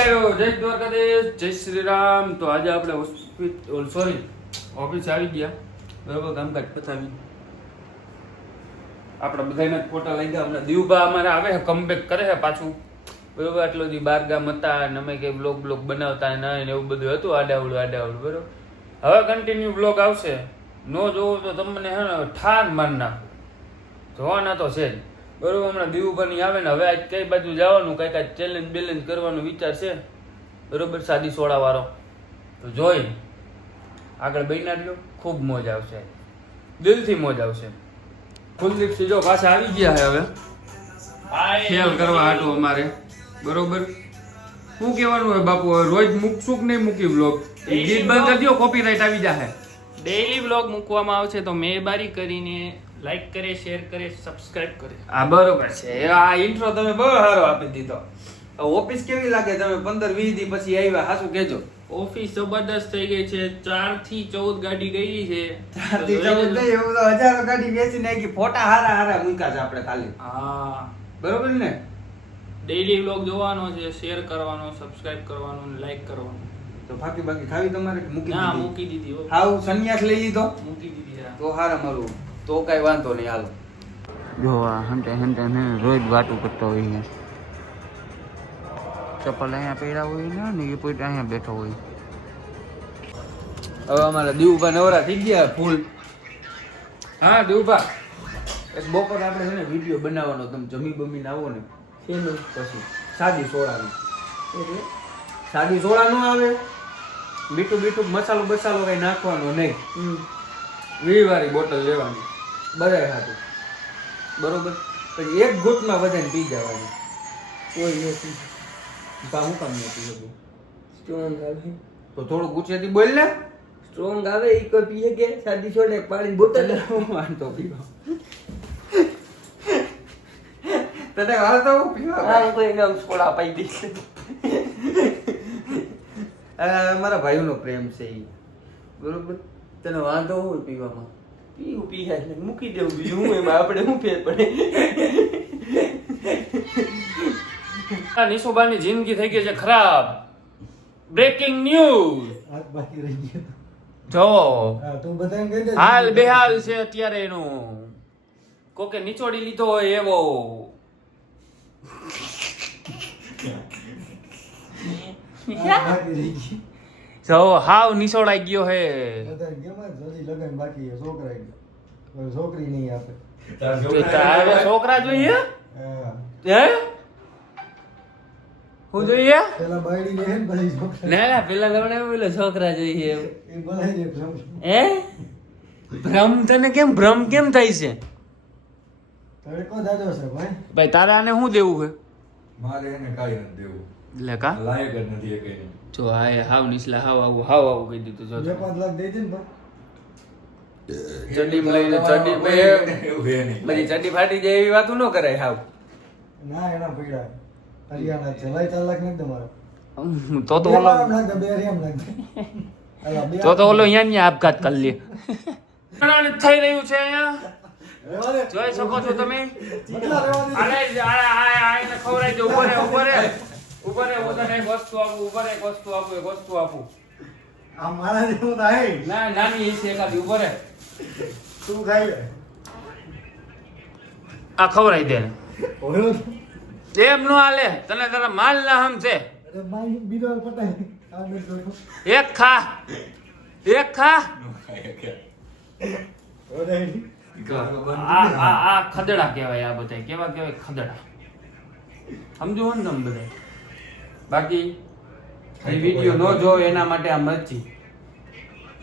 આવ્યો. જય દ્વારકાધીશ, જય શ્રી રામ. તો આજે આપણે ઓફિસ આવી ગયા, બરોબર, કામકાજ પતાવી. આપણે બધાના ફોટા લઈ ગયા. હમણાં દીવભા અમારે આવે છે, કમબેક કરે છે પાછું, બરોબર. આટલો દી બાર ગામ હતા અને અમે કઈ બ્લોગ બનાવતા નહીં ને એવું બધું હતું, આડાવડું બરોબર. હવે કન્ટિન્યુ બ્લોગ આવશે. નો જોવો તો તમને હે ને ઠાર માર નાખો, જોવાના તો છે જ, બરોબર. હમણાં દીવુભાઈ આવે ને, હવે આજ કઈ બાજુ જવાનું, કઈ કાંઈ ચેલેન્જ બેલેન્જ કરવાનો વિચાર છે, બરોબર, સાદી સોડા વાળો. તો જોઈ આગળ બન્યા રહ્યો, ખૂબ મોજ આવશે, દિલથી મોજ આવશે. કુલદીપ સિંહ જો પાછા આવી ગયા છે હવે ખેલ કરવા હાટું અમારે, બરોબર. શું કહેવાનું હોય બાપુ, હવે રોજ મૂકશું કે નહીં મૂકી બ્લોગ? ગીત બંધ કરી દો, કોપીરાઇટ આવી જાય. ડેઈલી બ્લોગ મૂકવામાં આવશે, તો મહેરબાની કરીને લાઈક કરે, શેર કરે, સબસ્ક્રાઇબ કરે. હા બરોબર છે. આ ઇન્ટ્રો તમે બહુ સારો આપી દીધો. ઓફિસ કેવી લાગે? તમે 15-20 દી પછી આવ્યા, હાચું કહેજો. ઓફિસ જબરદસ્ત થઈ ગઈ છે. 4 થી 14 ગાડી ગઈ છે. 4 થી 14 નહીં, એવું તો હજારો ગાડી બેસી નાખી. ફોટા હારા મૂક્યા છે આપણે ખાલી. હા બરોબર ને? ડેઈલી બ્લોગ જોવાનો છે, શેર કરવાનો, સબસ્ક્રાઇબ કરવાનો, લાઈક કરવાનો. તો બાકી ખાવી તમારે કે મૂકી ના, દીધી? મૂકી દીધી હો. હાવ સંન્યાસ લઈ લીધો? મૂકી દીધી. તો હારા મારું, તો કઈ વાંધો નહીં. હાલો જો આ હંટે ને રોજ વાતું કરતો હોય છે. ચપ્પલ અહીંયા પહેર્યા હોય ને એ પોઈન્ટ અહીંયા બેઠો હોય. હવે અમારા દીવભા નવરા થઈ ગયા ફૂલ. હા દીવભા, એક બપોર આપણે છે ને વિડીયો બનાવવાનો, તમે જમી બમીને આવો ને શેનું પછી સાદી સોડાનું. સાદી સોડા નો આવે, મીઠું મસાલો બસાલો કઈ નાખવાનો નહીં, 20 વાળી બોટલ લેવાની, બધાય હાથું, બરોબર. પછી એક ઘૂંટમાં બધાને પી જવાની. કોઈ નથી હું કામ નથી શકું. સ્ટ્રોંગ આવે તો થોડું ગુસ્સેથી બોલ ને. સ્ટ્રોંગ આવે ઈ કોઈ પીએ કે સાદી છોડે પાણી બોટલ વાંધો પીવો તને હાલ તો પીવા આ કોઈ નામ સોડા પાઈ દઈશ. મારા ભાઈઓનો પ્રેમ છે ઈ, બરોબર. તને વાંધો હોય પીવામાં? પીવું પીએ એટલે મૂકી દેવું, બીજું હું એમાં આપણે શું ફેર પડે. નિશુબાની જિંદગી થઈ ગઈ છે ખરાબ. Breaking news. હાથ બાકી રહી ગયો. જો હા, તું બધાને કહી દે. હાલ બેહાલ છે અત્યારે એનું. કોકે નીચોડી લીધો હોય એવો. હાથ બાકી રહી ગઈ. જો હાવ નિસોડાઈ ગયો હે. બધાને કેમ જ હજી લગન બાકી છે, છોકરા ય. કોઈ છોકરી નહીં આપે. તારે છોકરા જોઈએ? હા. હે હું જોઈએ? પેલા બાયડી લે ને પછી છોકરા. ના પેલા લવણે પેલો છોકરા જોઈએ. એ બોલાય છે ભ્રમ. હે ભ્રમ? તને કેમ ભ્રમ કેમ થાય છે? તડકો દાદો છે ભાઈ. ભાઈ તારે આને શું દેવું છે? મારે એને કાંઈ નથી દેવું, લે કા લાયક જ નથી એ કઈ. જો આ હાવ નિસલા હાવ આવું કહી દીધું. જો 2-5 લાખ દઈ દે ને ભાઈ. ચડ્ડી લઈને ચડ્ડી એવું હે નહીં. બધી ચડ્ડી ફાટી જાય એવી વાતું ન કરાય. હાવ ના એના પૈડા હરિયાણા છે. લઈ 4 લાખ નાખ દે મારો. તો બે ઓલો આમ નાખ દે, બે હરિયામ નાખ દે. અલા, બે તો ઓલો અહીંયા આપઘાત કરી લે. થઈ રહ્યું છે અહીંયા, રહેવા દે. જોઈ શકો છો તમે. કેટલા રહેવા દે? આને ખવડાવી દો. ઉભો રે બધાને એક વસ્તુ આપું. આ મારા જેવું થાય. ના નાની છે એકાદી. ઉભો રે, તું ખાઈ લે. આ ખવડાવી દે. ઓયો. એમ નો હાલે, તને તારા માલ ના હમ છે. અરે માઈ બીજો પટાય. આ મેં જોયું. એક ખા. ઓરે. આ ખદડા કહેવાય. આ બધા કેવા કહેવાય? ખદડા. સમજો ને તમે બધા. બાકી એ વિડીયો ન જો એના માટે આ મરચી,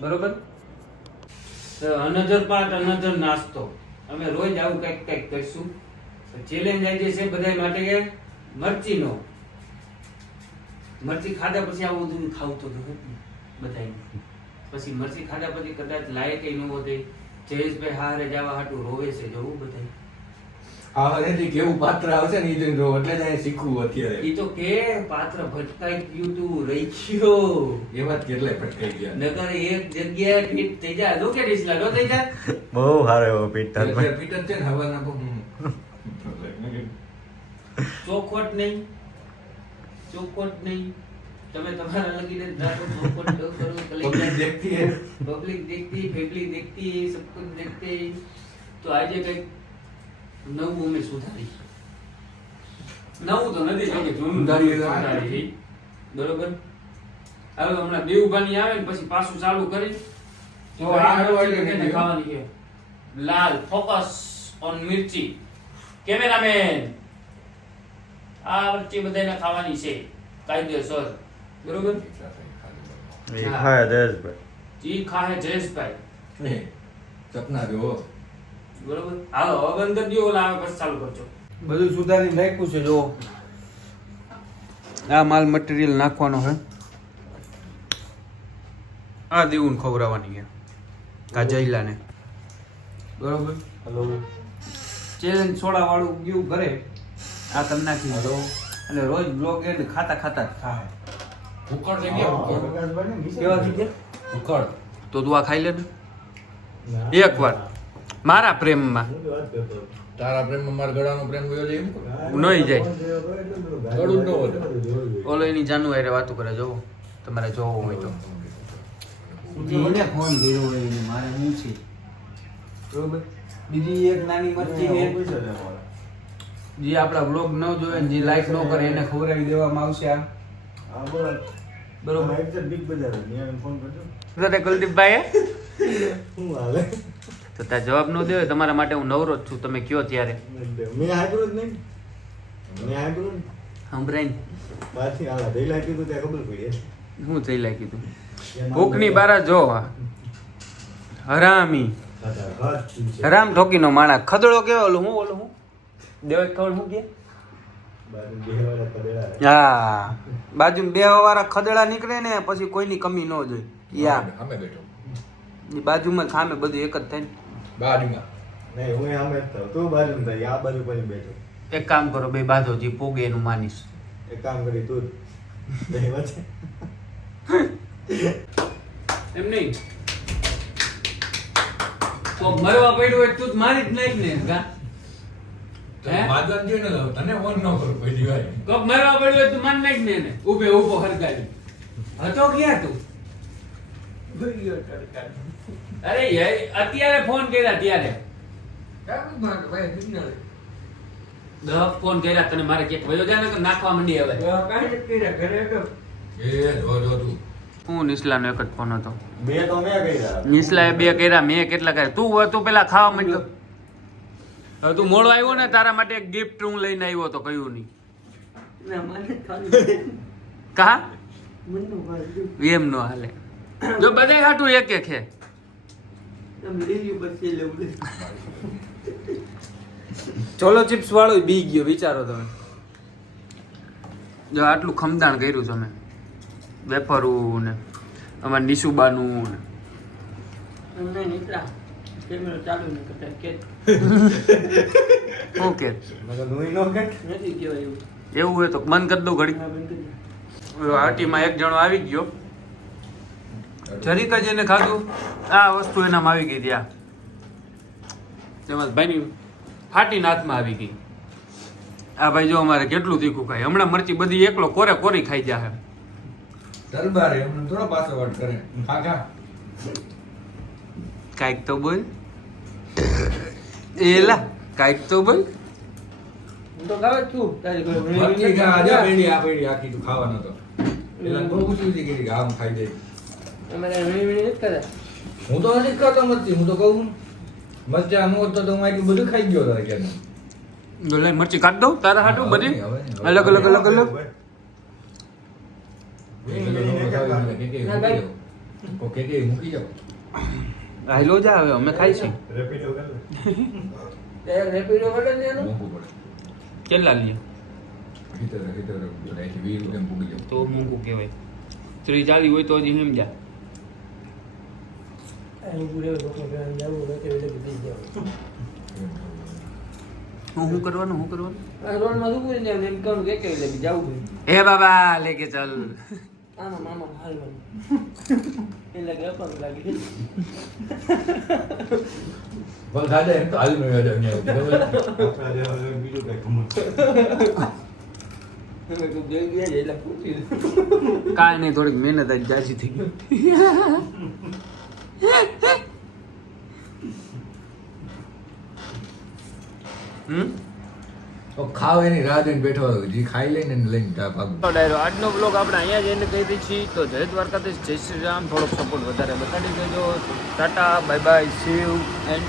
બરોબર. અનધર પાર્ટ અનધર નાસ્તો. અમે રોજ આવું કંઈક કરીશું. ચેલેન્જ આવી છે બધા માટે કે મરચીનો. મરચી ખાધા પછી આવું બધું ખાવું તો બધાય. પછી મરચી ખાધા પછી કદાચ લાયક ન હોતે. જયેશભાઈ હારે જવા હાટું રોવે છે, જોવું બધા. આ હરેથી કેવું પાત્ર આવશે ને ઈ જોઈને રોવ, એટલે જ અહીંયા શીખવું અત્યારે. ઈ તો કે પાત્ર ભટકાઈ ગયું તું, રહી ગયો. એવા જ કેટલાય ભટકાઈ ગયા. નકર એક જગ્યાએ ફિટ થઈ જાય. લો કે ડિસ્લા લો થઈ જાય. બહુ સારો એવો પીટ એટલે પીટર છે ને હવાના બહુ ચોખવટ નહીં. ચોખવટ નહીં. તમે તમારા લગીને જ રાખો, ચોખવટ ન કરો, પબ્લિક દેખતી હે. પબ્લિક देखती, फैमिली देखती, सब कुछ देखते हैं. તો આજે કંઈક નવું અમે સુધારી. નવું તો નથી જોકે જૂનું સુધારી. બરોબર. હવે હમણાં દેવભાની આવે ને પછી પાછું ચાલુ કરી. તો આ કેને ખાવાની છે. લાલ ફોકસ ઓન મિર્ચી. કેમેરામેન આ વચ્ચે બધાને ખાવાની છે કાયદેસર. બરોબર. ખાય જયેશભાઈ. જી ખાહે જયેશભાઈ. એ, સપના જો બરોબર. હાલો હવે બંધ કરી દો. ઓલા આવે પછી ચાલુ કરજો. બધું સુધારી નાખ્યું છે. જો આ માલ મટીરિયલ નાખવાનો છે. આ દેવું ખવડાવવાની છે કાજૈલાને. બરોબર. હલો. ચેલેન્જ સોડા વાળું ગયું ઘરે આ કરી નાખી. અને રોજ બ્લોગ એને ખાતા ખાતા જ ખાય. ઉકળ થઈ ગયા ઉકળ. પ્રકાશભાઈને નીચે કેવા થઈ ગયા? ઉકળ. તો તું આ ખાઈ લે ને ના. એકવાર મારા પ્રેમમાં. હું તો વાત કરતો હતો. તારા પ્રેમમાં મારા ગળાનો પ્રેમ ગયો છે એમ કહો. નહીં જાય. ગળું ન હોય. ઓલો એની જાનુ હારે વાતું કરે. જોવો તમારે જોવો હોય તો એને ફોન કર્યો હોય એને મારે હું છે. બરોબર. બીજી એક નાની મસ્તી છે જે આપણા બ્લોગ ન જોવે ને જે લાઈક ન કરે એને ખવડાવી દેવામાં આવશે. આ હા, બોલો. બરોબર. હા, exact big બજાર. ત્યાં ફોન કરજો. કુલદીપભાઈ શું હાલે? તો તાર જવાબ ન દેવો. તમારા માટે હું નવરો જ છું. તમે કયો ત્યારે મેં હાજર જ નહીં. મેં હાજર જ. સંભળાય બારથી આલા ઢેલા કીધું ત્યાં ખબર પડી. હું જઈ કીધું ભૂખની બારા જો હરામી હરામ ઠોકીનો માણા ખદડો કેવો ઓલું હું દેવ ખબર હું કે હા બાજુ બે વાળા ખદડા નીકળે ને પછી કોઈની કમી ન જોઈ. યા સામે બેઠો. ઈ બાજુમાં ખામે બધું એક જ થાય ને. બાજુમાં. નહીં, હું આમ જ થાવ. તું બાજુ થાય, આ બાજુ પછી બેઠો. એક કામ કરો બે બાંધો જે પોગે એનું માનીશ. એક કામ કરી તું જ. બે વચ્ચે. એમ નહીં તો મરવા પડ્યું હોય તું જ મારી જ નાખ ને. કા તો માધવન જો ને તને ફોન ન કરું પહેલી વાર. કોક મરવા પડ્યું હોય તું મારી નાખ ને એને. ઊભે ઊભો હરગાડી હતો ક્યાં તું? અરે યાર અત્યારે ફોન કર્યા ત્યારે 10 ફોન કર્યા તને મારે કે વયો જાય ને તો નાખવા માંડી હવે. એ જો તું. હું નિસલાનો એક જ ફોન હતો. બે તો મેં કર્યા. નિસલાએ 2 કર્યા મેં કેટલા કર્યા. તું પેલા ખાવા માંડ્યો. હવે તું મોડો આવ્યો ને તારા માટે એક ગિફ્ટ હું લઈને આવ્યો તો કયું નહીં. કા એમ નો હાલે. જો બધાય હાટું એક એક હે. ચોલો ચિપ્સ વાળો બી ગયો વિચારો તમે. જો આટલું ખમદાણ કર્યું છે અમે વેફરું ને અમારે નિશુબાનું ને શું કે મગર નુઈ નો કે એવું હોય તો બંધ કરી દઉં ઘડી. આટીમાં એક જણો આવી ગયો જરીક જ એને ખાધું આ વસ્તુ એનામાં આવી ગઈ ત્યાં તેમાં ભાઈની ફાટીને હાથમાં આવી ગઈ. આ ભાઈ જો અમારે કેટલું તીખું ખાય. હમણાં મરચી બધી એકલો કોરે કોરી ખાઈ જાય. દરબાર એમને થોડો પાછો વટ કરે. કાકા કાઈક તો બોલ એલા કાઈક તો બોલ. મરચી ખા આજે પેડી આ પેડી આખી તું ખાવાનો તો. એલા બહુ પૂછ્યું છે કે આમ ખાઈ જાય. હું તો નથી ખાતો મરચી. હું તો કહું મરચી આમ હોત તો હું આટલું બધું ખાઈ ગયો તારે ક્યાં. બોલે મરચી કાઢ દઉં તારા હાટું બધી અલગ અલગ અલગ અલગ. મૂકી જાવ. હાલો જા હવે અમે ખાઈશું. રેપિડો કર મોંઘું પડે. કેટલા લઈએ હિતર અહીંથી 20 રૂપિયા પૂગી જાવ. તો મોંઘું કહેવાય. 30-40 હોય તો હજી સમજા. હું કરવાનું હે બાબા લેકે ચાલ. પણ દાદા એમ તો હાલ નો યાદ આપણા જેવા બીજું કઈ ખમણ. તું જોઈ ગયા એટલે પૂછી કાંઈ નહીં, થોડીક મહેનત આજ જાજી થઈ ગઈ. તો ખાવ એની રાહ જોઈને બેઠો હોય જે ખાઈ લઈને એને લઈને જા ભાગું. તો ડાયરો આજનો બ્લોગ આપણે અહીંયા જ એન્ડ કરી દઈએ છીએ. તો જય દ્વારકાધીશ, જય શ્રી રામ. થોડોક સપોર્ટ વધારે બતાડી દેજો. Tata, bye bye, C you and